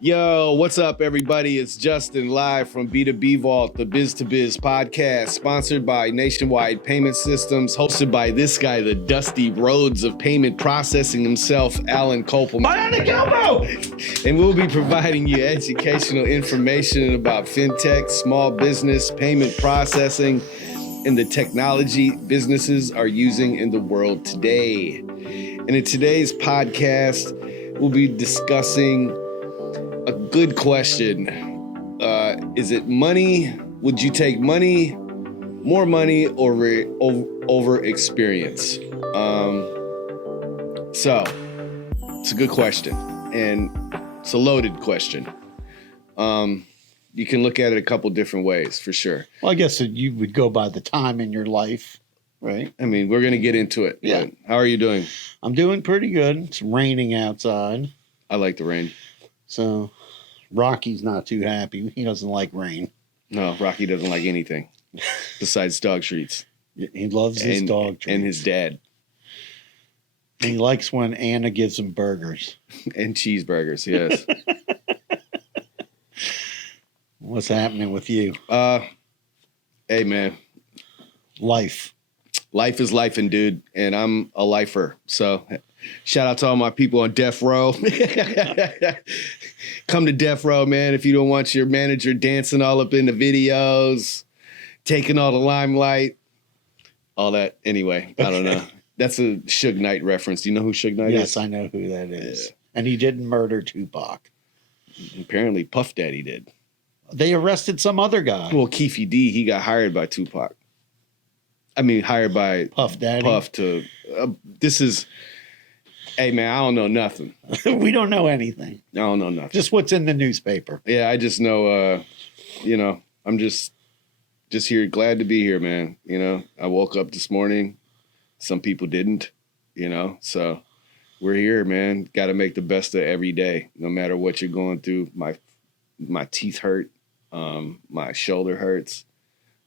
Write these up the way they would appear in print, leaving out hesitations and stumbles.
Yo, what's up, everybody? It's Justin live from B2B Vault, the Biz to Biz podcast, sponsored by Nationwide Payment Systems, hosted by this guy, the dusty roads of payment processing himself, Alan Copel. And we'll be providing you educational information about fintech, small business, payment processing, and the technology businesses are using in the world today. And in today's podcast, we'll be discussing a good question. Is it money? Would you take money, more money, or over experience? So it's a good question, and it's a loaded question. You can look at it a couple different ways, for sure. Well, I guess that you would go by the time in your life, right? I mean, we're going to get into it. Yeah. But how are you doing? I'm doing pretty good. It's raining outside. I like the rain. So Rocky's not too happy. He doesn't like rain. No, Rocky doesn't like anything besides dog treats. He loves his dog treats. And his dad. And he likes when Anna gives him burgers. And cheeseburgers, yes. What's happening with you? Hey, man. Life. Life is life, and dude, and I'm a lifer. So shout out to all my people on death row. Come to death row, man, if you don't want your manager dancing all up in the videos, taking all the limelight, all that. Anyway, I don't know. That's a Suge Knight reference. Do you know who Suge Knight is? Yes, I know who that is. Yeah. And he didn't murder Tupac. Apparently Puff Daddy did. They arrested some other guy. Well, Keefy D, he got hired by Tupac. I mean, hired by Puff Daddy. Puff to, this is, hey, man, I don't know nothing. We don't know anything. I don't know nothing. Just what's in the newspaper. Yeah, I just know, I'm just here, glad to be here, man. You know, I woke up this morning. Some people didn't, so we're here, man. Got to make the best of every day, no matter what you're going through. My teeth hurt. My shoulder hurts.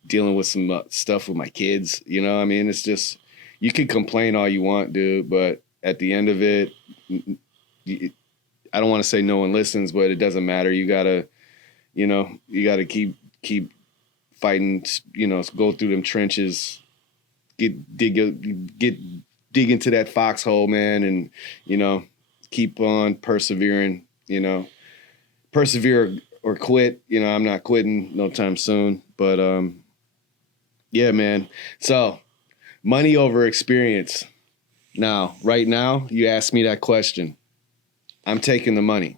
Dealing with some stuff with my kids, I mean, it's just, you can complain all you want, dude, but at the end of it, I don't want to say no one listens, but it doesn't matter. You gotta keep fighting, go through them trenches, dig into that foxhole, man, and, keep on persevering, persevere or quit. I'm not quitting no time soon, but, yeah, man. So, money over experience. Now, right now, you asked me that question. I'm taking the money.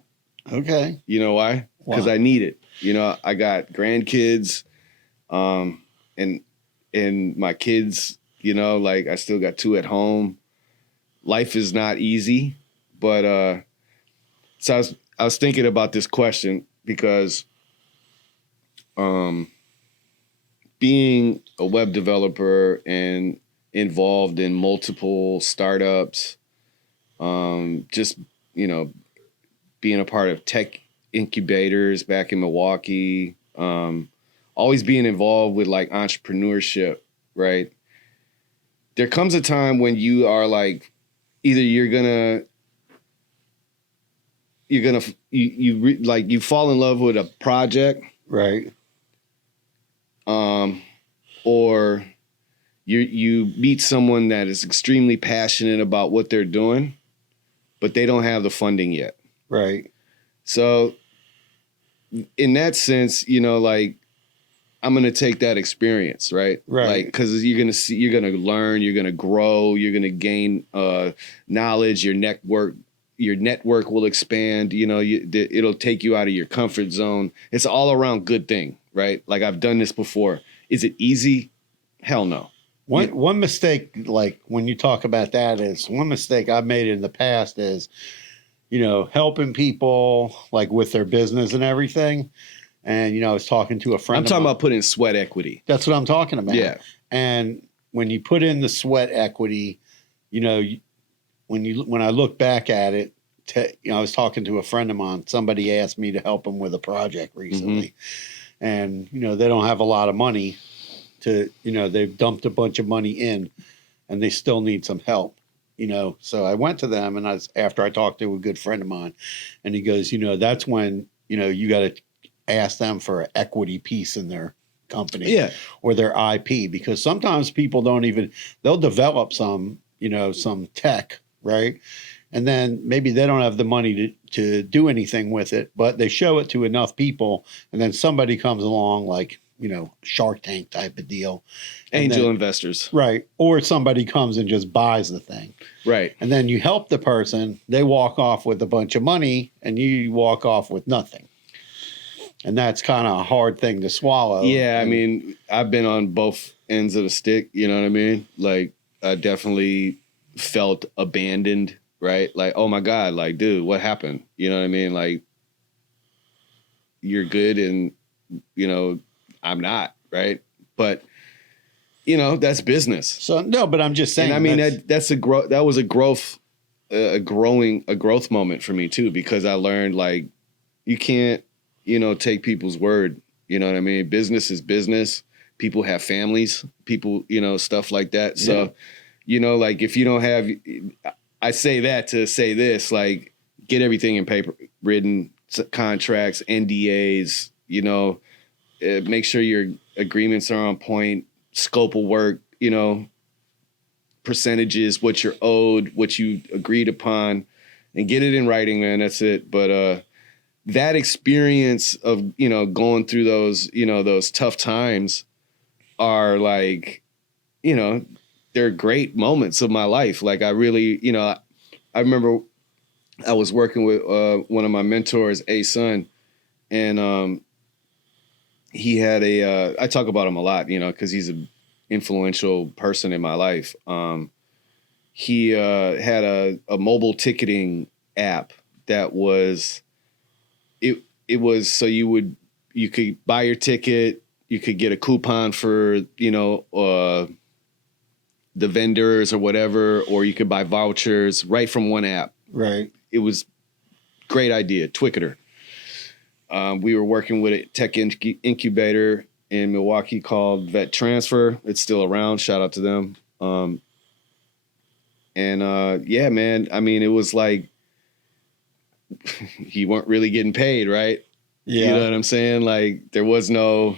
Okay. You know why? Because I need it. I got grandkids, and my kids, I still got 2 at home. Life is not easy, but so I was thinking about this question because being a web developer and involved in multiple startups, just, being a part of tech incubators back in Milwaukee, always being involved with like entrepreneurship, right? There comes a time when you are like, either you fall in love with a project, right? Or you meet someone that is extremely passionate about what they're doing, but they don't have the funding yet. Right. So in that sense, I'm going to take that experience, right? Right. Like, cause you're going to learn, you're going to grow, you're going to gain, knowledge, your network will expand, it'll take you out of your comfort zone. It's all around good thing, right? Like, I've done this before. Is it easy? Hell no. One mistake, like when you talk about that, is one mistake I've made in the past is, helping people like with their business and everything. And, I was talking to a friend. I'm talking about putting sweat equity. That's what I'm talking about. Yeah. And when you put in the sweat equity, when I look back at it, I was talking to a friend of mine. Somebody asked me to help him with a project recently. Mm-hmm. And, they don't have a lot of money to, they've dumped a bunch of money in and they still need some help. So I went to them, and after I talked to a good friend of mine, and he goes, that's when, you got to ask them for an equity piece in their company Yeah. or their IP, because sometimes people they'll develop some tech, right? And then maybe they don't have the money to do anything with it, but they show it to enough people, and then somebody comes along, like, Shark Tank type of deal. Angel investors. Right. Or somebody comes and just buys the thing. Right. And then you help the person, they walk off with a bunch of money, and you walk off with nothing. And that's kind of a hard thing to swallow. Yeah, I mean, I've been on both ends of the stick, you know what I mean? Like, I definitely felt abandoned, right? Like, oh my God, like, dude, what happened? You know what I mean? Like, you're good and, I'm not, right? But, that's business. So, no, but I'm just saying. And I mean, that was a growth moment for me too, because I learned, like, you can't, take people's word. You know what I mean? Business is business. People have families, people, stuff like that. So, like, if you don't have, I say that to say this, like, get everything in paper, written contracts, NDAs, make sure your agreements are on point, scope of work, percentages, what you're owed, what you agreed upon, and get it in writing, man. That's it. But, that experience of, going through those tough times are, like, they're great moments of my life. Like, I really, I remember I was working with one of my mentors, A-Sun, and he had I talk about him a lot, because he's an influential person in my life. He had a mobile ticketing app that was, it was so you could buy your ticket, you could get a coupon for, the vendors or whatever, or you could buy vouchers right from one app. Right. It was great idea, Twicketer. We were working with a tech incubator in Milwaukee called Vet Transfer. It's still around. Shout out to them. Yeah, man, I mean, it was like, you weren't really getting paid, right? Yeah. You know what I'm saying? Like, there was no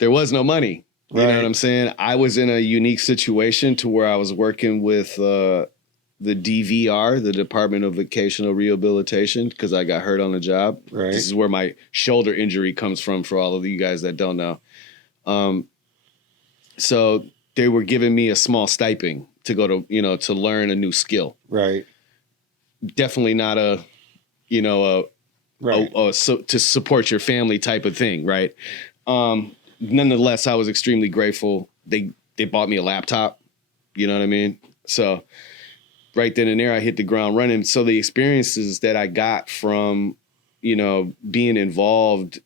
money. You know what I'm saying? I was in a unique situation to where I was working with the DVR, the Department of Vocational Rehabilitation, because I got hurt on the job. Right. This is where my shoulder injury comes from, for all of you guys that don't know. So they were giving me a small stipend to go to, to learn a new skill. Right. Definitely not so to support your family type of thing, right? Nonetheless, I was extremely grateful. They bought me a laptop, you know what I mean? So right then and there, I hit the ground running. So the experiences that I got from, being involved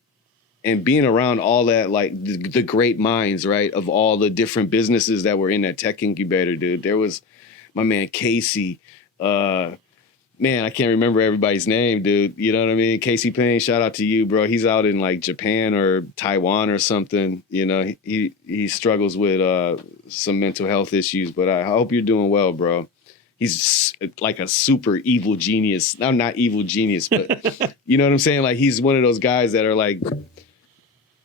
and being around all that, like the great minds, right, of all the different businesses that were in that tech incubator, dude. There was my man Casey, man, I can't remember everybody's name, dude. You know what I mean? Casey Payne, shout out to you, bro. He's out in, like, Japan or Taiwan or something. He struggles with some mental health issues, but I hope you're doing well, bro. He's like a super evil genius. I'm not evil genius, but you know what I'm saying? Like, he's one of those guys that are, like,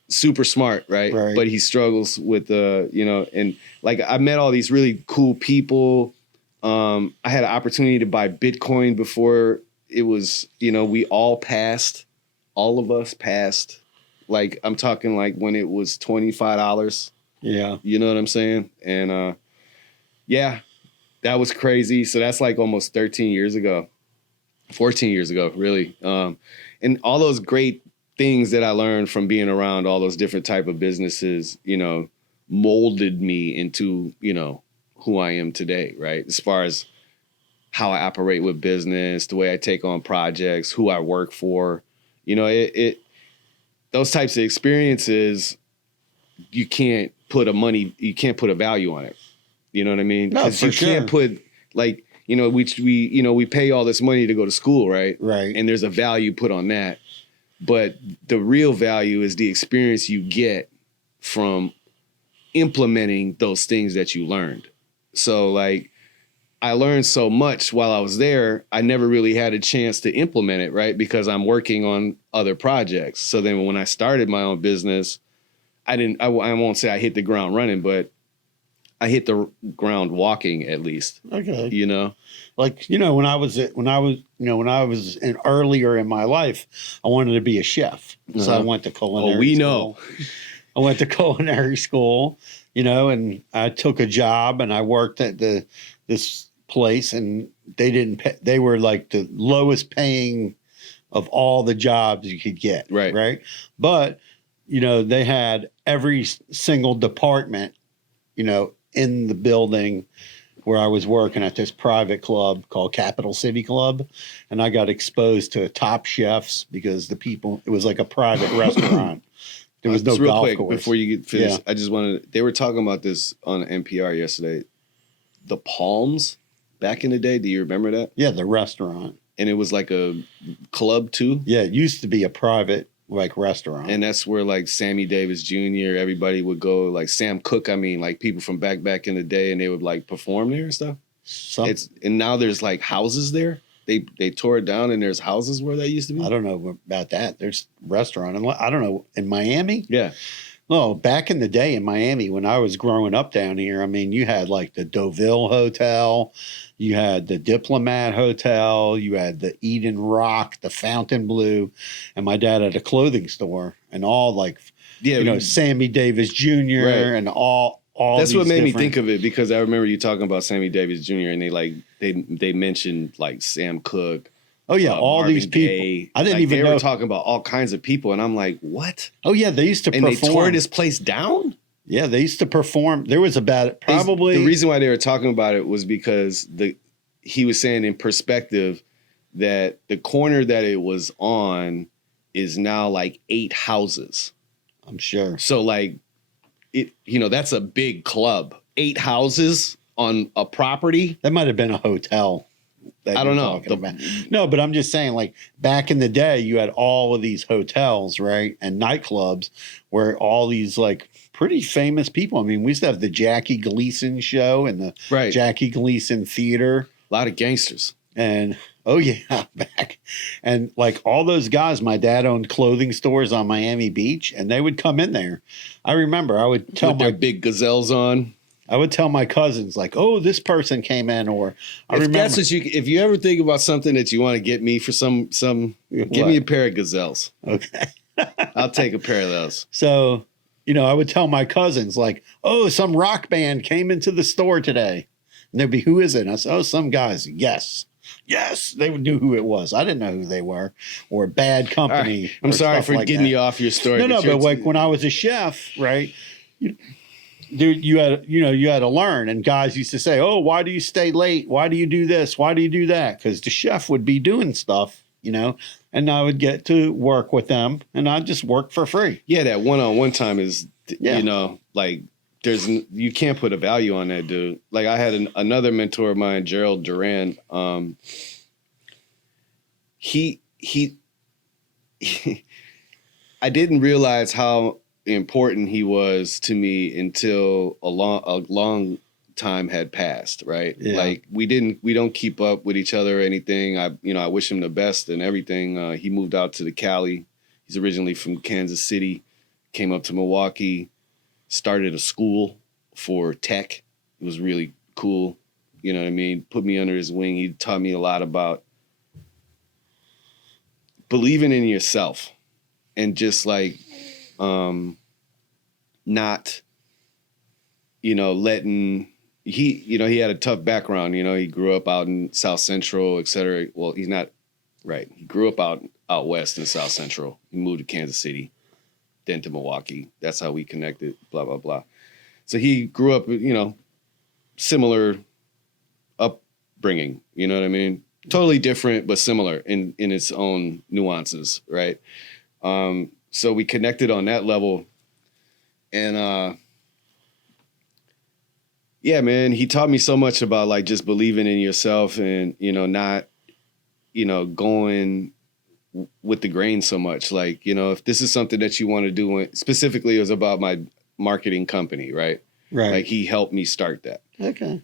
super smart, right? But he struggles with, and, like, I met all these really cool people. I had an opportunity to buy Bitcoin before it was, all of us passed. Like, I'm talking like when it was $25. Yeah. You know what I'm saying? And, yeah, that was crazy. So that's like almost 13 years ago, 14 years ago, really. And all those great things that I learned from being around all those different type of businesses, molded me into, who I am today, right? As far as how I operate with business, the way I take on projects, who I work for, those types of experiences, you can't put a value on it. You know what I mean? No, because you can't put, like, we pay all this money to go to school, right? Right. And there's a value put on that. But the real value is the experience you get from implementing those things that you learned. So, like, I learned so much while I was there. I never really had a chance to implement it, right? Because I'm working on other projects. So then when I started my own business, I won't say I hit the ground running, but I hit the ground walking at least, Okay. you know? Like, when I was in earlier in my life, I wanted to be a chef. So I went to culinary Oh, we school. know. I went to culinary school, and I took a job and I worked at this place, and they didn't pay, they were like the lowest paying of all the jobs you could get. Right. Right. But, they had every single department, in the building where I was working at this private club called Capital City Club. And I got exposed to top chefs because it was like a private restaurant. There was no Just real golf quick course. before you get finished. Yeah. I just wanted. They were talking about this on NPR yesterday. The Palms, back in the day. Do you remember that? Yeah, the restaurant. And it was like a club too. Yeah, it used to be a private restaurant. And that's where like Sammy Davis Jr. Everybody would go. Like Sam Cooke. I mean, like people from back in the day, and they would like perform there and stuff. And now there's like houses there. They tore it down, and there's houses where that used to be. I don't know about that. There's restaurant. I don't know, in Miami. Yeah. No, back in the day in Miami when I was growing up down here, I mean, you had like the Deauville Hotel, you had the Diplomat Hotel, you had the Eden Rock, the Fontainebleau, and my dad had a clothing store, and all like, Sammy Davis Jr. Right. and all. That's what made me think of it, because I remember you talking about Sammy Davis Jr. and they mentioned like Sam Cooke. Oh yeah, all Marvin these people. Gaye. I didn't like, even know. They were talking about all kinds of people, and I'm like, what? Oh yeah, they used to and perform. They tore this place down? Yeah, they used to perform. There was about probably the reason why they were talking about it was because he was saying in perspective that the corner that it was on is now like 8 houses. I'm sure. So like that's a big club. 8 houses on a property. That might have been a hotel. I don't know. No, but I'm just saying, like back in the day, you had all of these hotels, right, and nightclubs where all these like pretty famous people. I mean, we used to have the Jackie Gleason show and the Jackie Gleason Theater. A lot of gangsters. And back and like all those guys, my dad owned clothing stores on Miami Beach, and they would come in there. I remember I would tell their big gazelles on. I would tell my cousins, like, "Oh, this person came in," or if you ever think about something that you want to get me for some, give me a pair of gazelles. Okay, I'll take a pair of those. So, I would tell my cousins, like, "Oh, some rock band came into the store today," and they'd be, "Who is it?" And I said, "Oh, some guys." Yes, they knew who it was. I didn't know who they were, or Bad Company. Right. I'm sorry for getting you off your story. No, but like when I was a chef, right? Dude, you had to learn, and guys used to say, "Oh, why do you stay late? Why do you do this? Why do you do that?" Because the chef would be doing stuff, and I would get to work with them, and I'd just work for free. Yeah, that one-on-one time is, like you can't put a value on that, dude. Like I had another mentor of mine, Gerald Duran. He I didn't realize how important he was to me until a long time had passed, right? Yeah. Like we don't keep up with each other or anything. I wish him the best and everything. He moved out to the Cali. He's originally from Kansas City, came up to Milwaukee, started a school for tech. It was really cool. You know what I mean? Put me under his wing. He taught me a lot about believing in yourself and just like not, letting he had a tough background. He grew up out in South Central, et cetera. Well, he's not right. He grew up out west in South Central. He moved to Kansas City, then to Milwaukee. That's how we connected, blah, blah, blah. So he grew up, similar upbringing, you know what I mean? Totally different, but similar in its own nuances, right? So we connected on that level. And yeah, man, he taught me so much about like just believing in yourself and, not, going with the grain so much. Like, if this is something that you want to do, specifically it was about my marketing company, right? Right. Like he helped me start that. Okay.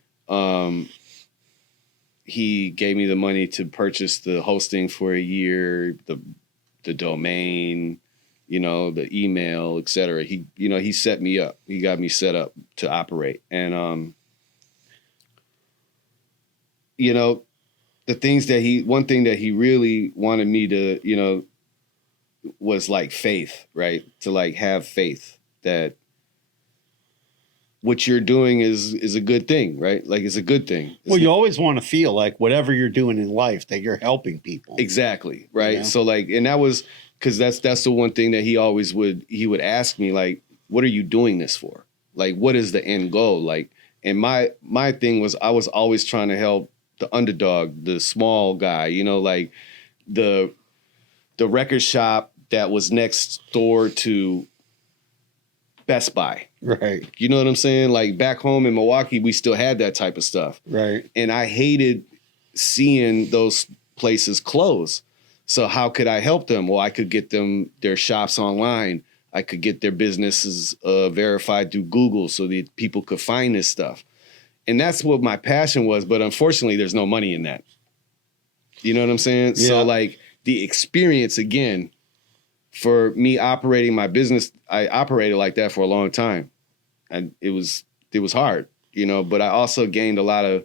he gave me the money to purchase the hosting for a year, the domain, the email, etc. He set me up. He got me set up to operate. And one thing that he really wanted me to, was like faith, right? To like have faith that what you're doing is a good thing, right? Like it's a good thing. Well, you always want to feel like whatever you're doing in life that you're helping people. Exactly, right? So like, and that was because that's the one thing that he would ask me, like, what are you doing this for? Like, what is the end goal? Like, and my thing was I was always trying to help the underdog, the small guy, like the record shop that was next door to Best Buy. Right. You know what I'm saying? Like back home in Milwaukee, we still had that type of stuff. Right. And I hated seeing those places close. So how could I help them? Well, I could get them their shops online. I could get their businesses verified through Google so that people could find this stuff. And that's what my passion was. But unfortunately, there's no money in that. You know what I'm saying? Yeah. So like the experience again, for me operating my business, I operated like that for a long time. And it was hard, but I also gained a lot of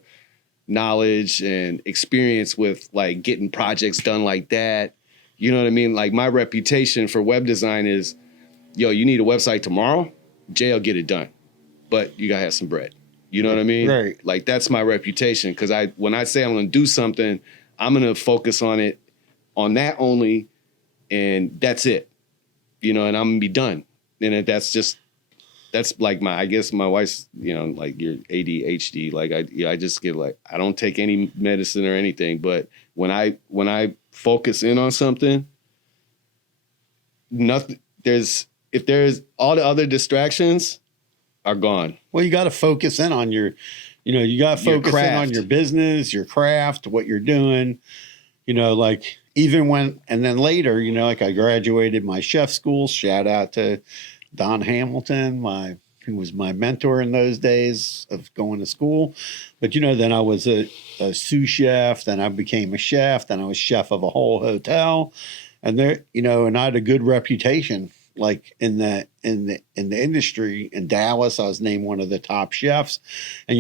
knowledge and experience with like getting projects done like that. You know what I mean? Like my reputation for web design is, you need a website tomorrow, Jay will get it done. But you gotta have some bread. You know what I mean? Right. Like that's my reputation. Cause when I say I'm gonna do something, I'm gonna focus on that only, and that's it. And I'm gonna be done. And that's like I guess my wife's, like your ADHD. Like I just get like, I don't take any medicine or anything, but when I focus in on something, if there's all the other distractions are gone. Well, you got to focus in on you got to focus in on your business, your craft, what you're doing, like and then later, like I graduated my chef school, shout out to Don Hamilton, who was my mentor in those days of going to school. But, then I was a sous chef, then I became a chef, then I was chef of a whole hotel. And and I had a good reputation, like in the industry in Dallas. I was named one of the top chefs. And,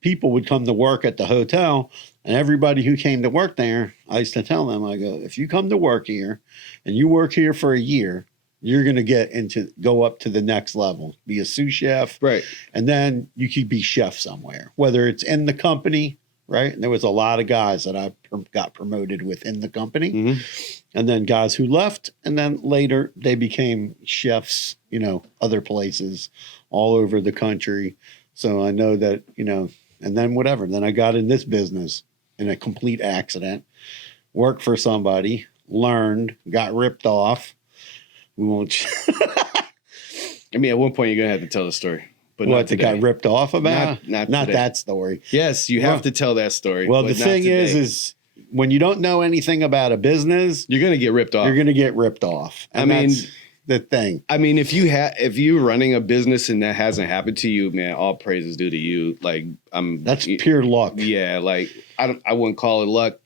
people would come to work at the hotel, and everybody who came to work there, I used to tell them, I go, if you come to work here and you work here for a year, you're going to go up to the next level, be a sous chef. Right. And then you could be chef somewhere, whether it's in the company, right? And there was a lot of guys that I got promoted within the company. Mm-hmm. And then guys who left, and then later they became chefs, other places all over the country. So I know that, and then whatever. Then I got in this business in a complete accident, worked for somebody, learned, got ripped off. We won't. I mean, at one point you're gonna have to tell the story, but what they got ripped off about? Not that story. Yes, you have to tell that story. Well, the thing is when you don't know anything about a business, you're gonna get ripped off. You're gonna get ripped off. And that's the thing. I mean, if you're running a business and that hasn't happened to you, man, all praise is due to you. Like that's pure luck. Yeah, like I wouldn't call it luck.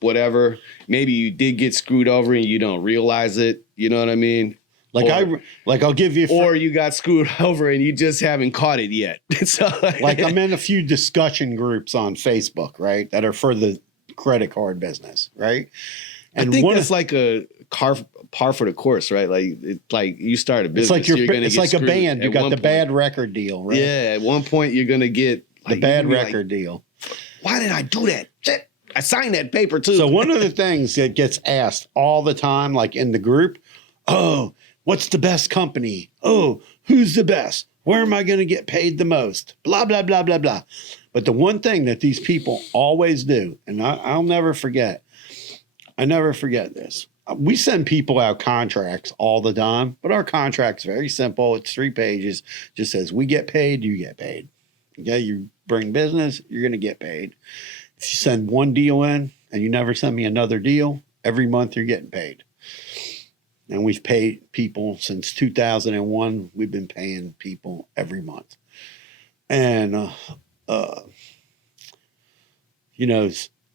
Whatever. Maybe you did get screwed over and you don't realize it. You know what I mean? I'll give you, or you got screwed over and you just haven't caught it yet. So, like I'm in a few discussion groups on Facebook, right, that are for the credit card business, right? And I think that's like a par for the course, right? Like you start a business, it's like a band. You got the bad record deal, right? Yeah, at one point you're gonna get the bad record deal. Why did I do that? Shit. I signed that paper too. So one of the things that gets asked all the time, like in the group, oh, what's the best company? Oh, who's the best? Where am I going to get paid the most? Blah, blah, blah, blah, blah. But the one thing that these people always do, and I'll never forget, I never forget this. We send people out contracts all the time, but our contract's very simple. It's 3 pages. Just says, we get paid, you get paid. Okay, you bring business, you're going to get paid. If you send one deal in and you never send me another deal, every month you're getting paid. And we've paid people since 2001. We've been paying people every month. And you know,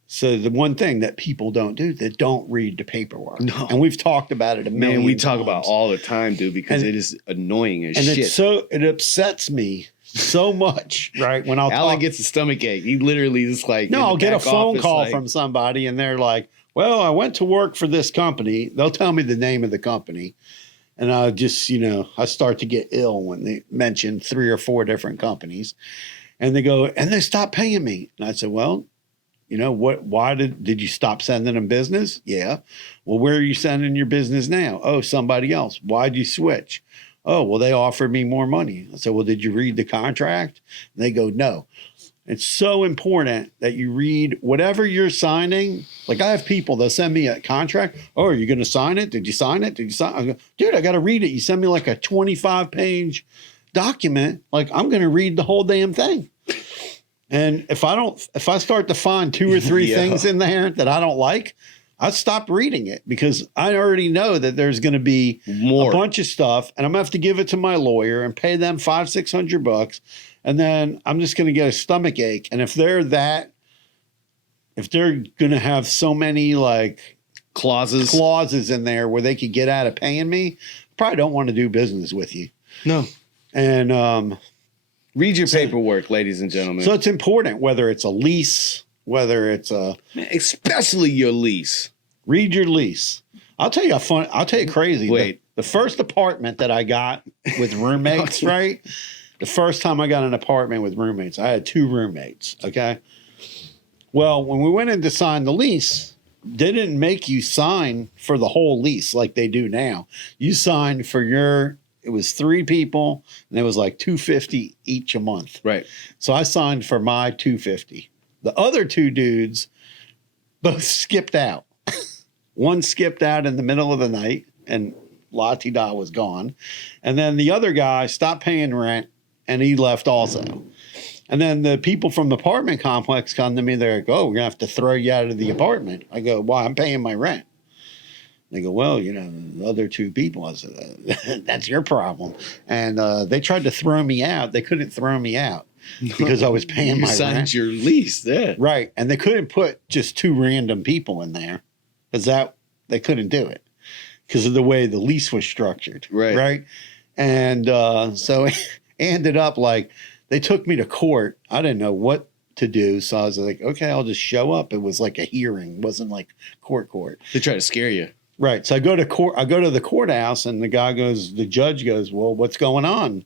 so the one thing that people don't do, they don't read the paperwork. No. And we've talked about it a million Man, we talk times. about all the time, dude, because And- it is annoying as and shit. it upsets me so much, right? When Alan gets a stomach ache. He literally is like, no, in the I'll get a back phone office, call like, from somebody and they're like, well, I went to work for this company. They'll tell me the name of the company. And I just, I start to get ill when they mention 3 or 4 different companies. And they go, and they stop paying me. And I said, well, why did you stop sending them business? Yeah. Well, where are you sending your business now? Oh, somebody else. Why'd you switch? Oh, well, they offered me more money. I said, well, did you read the contract? And they go, no. It's so important that you read whatever you're signing. Like I have people, they'll send me a contract. Oh, are you going to sign it? Did you sign it? Did you sign? I go, dude, I got to read it. You send me like a 25-page document. Like I'm going to read the whole damn thing. And if I start to find 2 or 3 things in there that I don't like, I stop reading it because I already know that there's going to be more. a bunch of stuff, and I'm gonna have to give it to my lawyer and pay them $500-600, and then I'm just going to get a stomach ache. And if they're going to have so many like clauses in there where they could get out of paying me, I probably don't want to do business with you. No. And read your paperwork, ladies and gentlemen. so it's important whether it's a lease. Whether it's especially your lease. Read your lease. I'll tell you crazy. Wait. The first apartment that I got with roommates, right? The first time I got an apartment with roommates, I had 2 roommates. Okay. Well, when we went in to sign the lease, they didn't make you sign for the whole lease like they do now. You signed for it was 3 people and it was like $250 each a month. Right. So I signed for my $250. The other 2 dudes both skipped out. One skipped out in the middle of the night and la-ti-da was gone. And then the other guy stopped paying rent and he left also. And then the people from the apartment complex come to me. They're like, oh, we're going to have to throw you out of the apartment. I go, why? I'm paying my rent. They go, well, the other 2 people. I said, that's your problem. And they tried to throw me out. They couldn't throw me out. Because I was paying my rent. You signed your lease, yeah. Right. And they couldn't put just 2 random people in there because they couldn't do it because of the way the lease was structured. Right. Right. And so it ended up like they took me to court. I didn't know what to do. So I was like, okay, I'll just show up. It was like a hearing. It wasn't like court. They try to scare you. Right. So I go to court. I go to the courthouse and the judge goes, well, what's going on?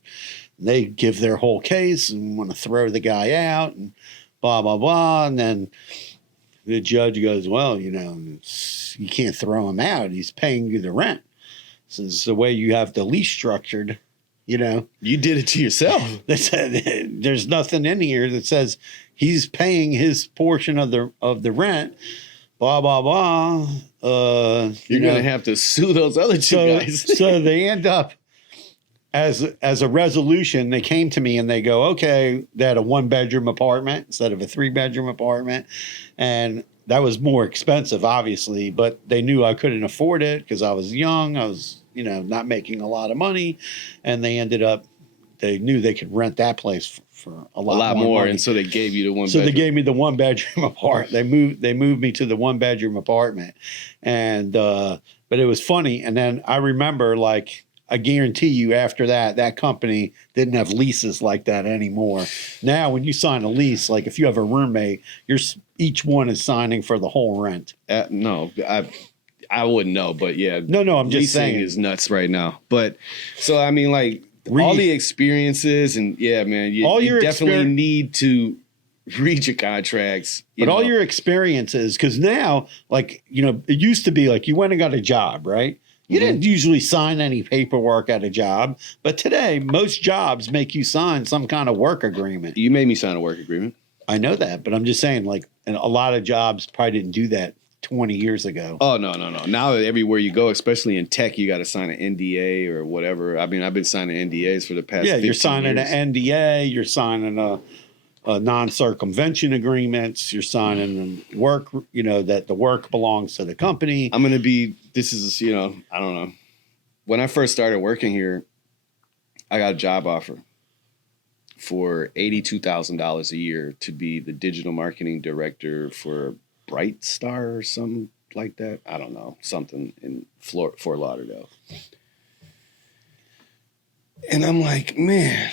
They give their whole case and want to throw the guy out and blah, blah, blah. And then the judge goes, well, you can't throw him out. He's paying you the rent. So it's the way you have the lease structured, You did it to yourself. They said there's nothing in here that says he's paying his portion of the rent, blah, blah, blah. You're going to have to sue those other 2 guys. So they end up, as a resolution, they came to me and they go, okay, they had a 1-bedroom apartment instead of a 3-bedroom apartment. And that was more expensive, obviously, but they knew I couldn't afford it because I was young. I was, not making a lot of money. And they knew they could rent that place for a lot more money. And so they gave you the 1 So bedroom. they gave me the 1-bedroom apartment. They moved me to the 1-bedroom apartment. And, but it was funny. And then I remember, like, I guarantee you after that company didn't have leases like that anymore. Now, when you sign a lease, like if you have a roommate, each one is signing for the whole rent. No, I wouldn't know, but yeah. No, I'm just saying. Leasing is nuts right now. But so, I mean, like all the experiences and yeah, man, you definitely need to read your contracts. But all your experiences, because now, like, it used to be like you went and got a job, right? You didn't usually sign any paperwork at a job, but today most jobs make you sign some kind of work agreement. You made me sign a work agreement. I know that, but I'm just saying, like, and a lot of jobs probably didn't do that 20 years ago. Oh, no. Now everywhere you go, especially in tech, you got to sign an NDA or whatever. I mean, I've been signing NDAs for the past 15 you're signing years. an NDA, you're signing a non-circumvention agreements, you're signing work, that the work belongs to the company. I don't know. When I first started working here, I got a job offer. for $82,000 a year to be the digital marketing director for Bright Star or something like that. I don't know, something in Fort Lauderdale. And I'm like, man,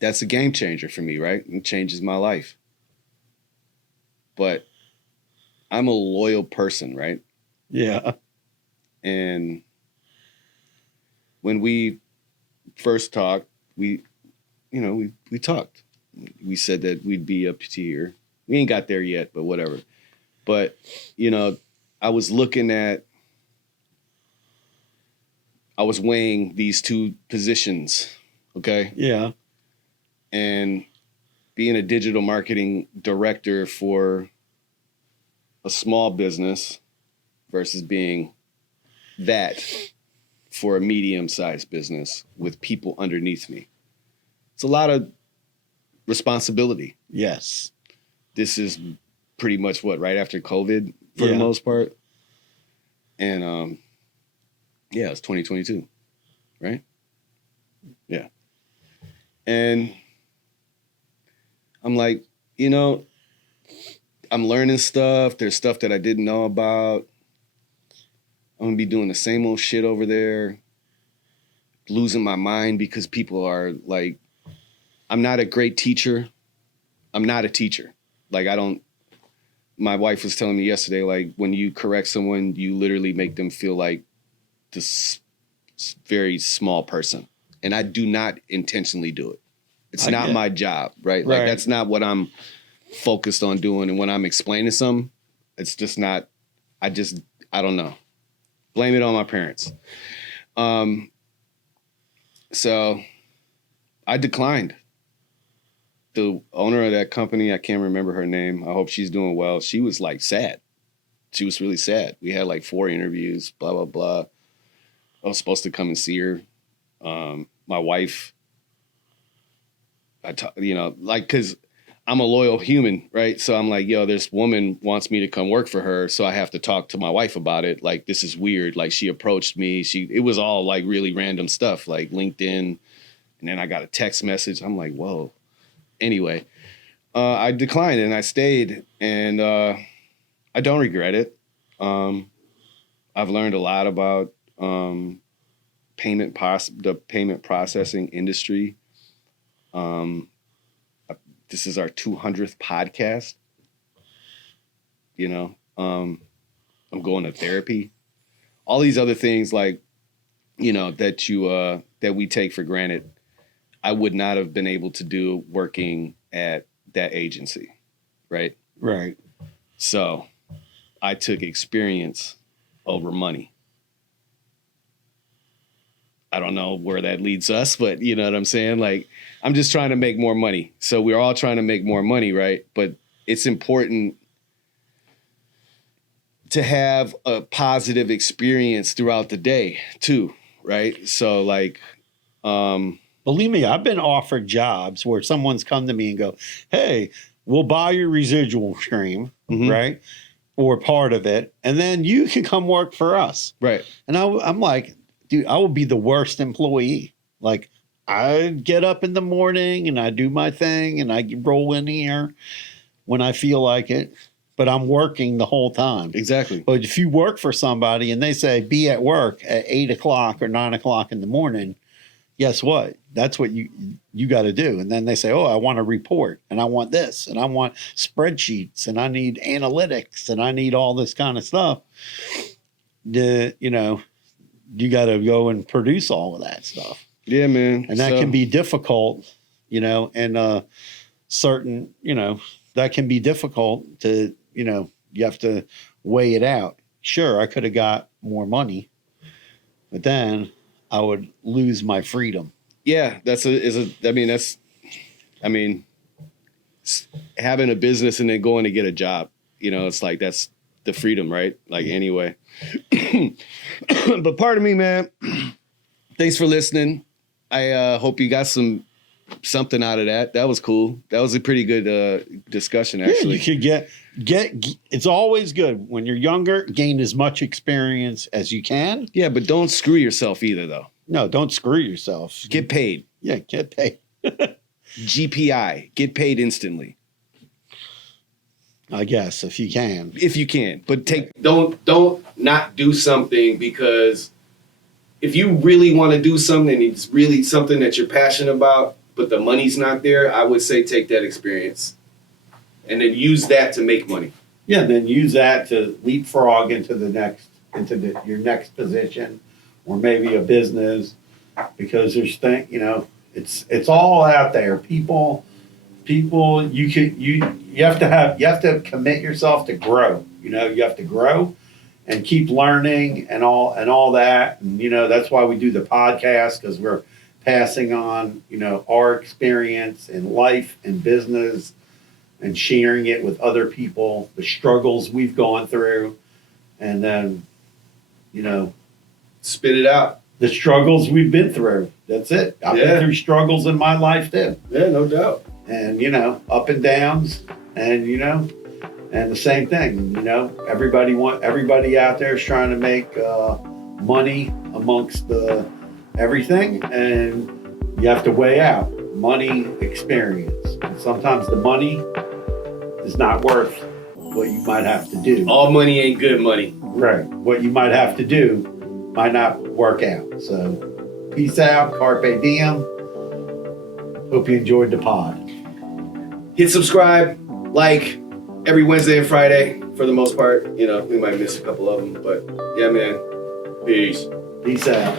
that's a game changer for me, right? It changes my life. But I'm a loyal person, right? Yeah. And when we first talked, we talked. We said that we'd be up to here. We ain't got there yet, but whatever. But, I was weighing these two positions, okay? Yeah. And being a digital marketing director for a small business versus being that for a medium-sized business with people underneath me. It's a lot of responsibility. Yes. This is pretty much right after COVID for the most part. And it's 2022, right? Yeah. And I'm like, I'm learning stuff. There's stuff that I didn't know about. I'm gonna be doing the same old shit over there, losing my mind because people are like, I'm not a great teacher. I'm not a teacher. Like, my wife was telling me yesterday, like, when you correct someone, you literally make them feel like this very small person. And I do not intentionally do it. It's not my job, right? Like, that's not what I'm focused on doing. And when I'm explaining something, it's just not, I don't know. Blame it on my parents. So I declined. The owner of that company, I can't remember her name. I hope she's doing well. She was like sad. She was really sad. We had like 4 interviews, blah, blah, blah. I was supposed to come and see her. My wife, because I'm a loyal human, right? So I'm like, yo, this woman wants me to come work for her. So I have to talk to my wife about it. Like, this is weird. Like, she approached me. It was all like really random stuff, like LinkedIn. And then I got a text message. I'm like, whoa. Anyway, I declined and I stayed, and I don't regret it. I've learned a lot about the payment processing industry. This is our 200th podcast. I'm going to therapy. All these other things, like, that we take for granted, I would not have been able to do working at that agency, right? Right. So I took experience over money. I don't know where that leads us, but you know what I'm saying? Like, I'm just trying to make more money. So we're all trying to make more money, right? But it's important to have a positive experience throughout the day too, right? So like, believe me, I've been offered jobs where someone's come to me and go, hey, we'll buy your residual stream, right? Or part of it. And then you can come work for us. Right. And I'm like, dude, I would be the worst employee. Like, I get up in the morning and I do my thing and I roll in here when I feel like it. But I'm working the whole time. Exactly. But if you work for somebody and they say, be at work at 8 o'clock or 9 o'clock in the morning, guess what? That's what you got to do. And then they say, oh, I want a report and I want this and I want spreadsheets and I need analytics and I need all this kind of stuff. You got to go and produce all of that stuff. Yeah, man. And that can be difficult, and certain, that can be difficult to, you have to weigh it out. Sure, I could have got more money, but then I would lose my freedom. Yeah, having a business and then going to get a job, it's like, that's the freedom, right? Like, anyway. But pardon me, man. Thanks for listening. I hope you got something out of that. That was cool. That was a pretty good discussion, actually. Yeah, you could get. It's always good when you're younger. Gain as much experience as you can. Yeah, but don't screw yourself either, though. No, don't screw yourself. Get paid. Yeah, get paid. GPI, get paid instantly. I guess if you can. If you can. But don't not do something because if you really want to do something and it's really something that you're passionate about, but the money's not there, I would say take that experience and then use that to make money. Yeah, then use that to leapfrog into your next position, or maybe a business, because there's it's all out there. People, you have to commit yourself to grow. You have to grow and keep learning and all that. And that's why we do the podcast, because we're passing on our experience in life and business and sharing it with other people, the struggles we've gone through, and then spit it out. The struggles we've been through. That's it. I've been through struggles in my life too. Yeah, no doubt. And up and downs, and and the same thing. Everybody out there is trying to make money amongst everything, and you have to weigh out money, experience. And sometimes the money is not worth what you might have to do. All money ain't good money. Right. What you might have to do might not work out. So peace out, carpe diem. Hope you enjoyed the pod. Hit subscribe, like every Wednesday and Friday for the most part. We might miss a couple of them, but yeah, man. Peace. Peace out.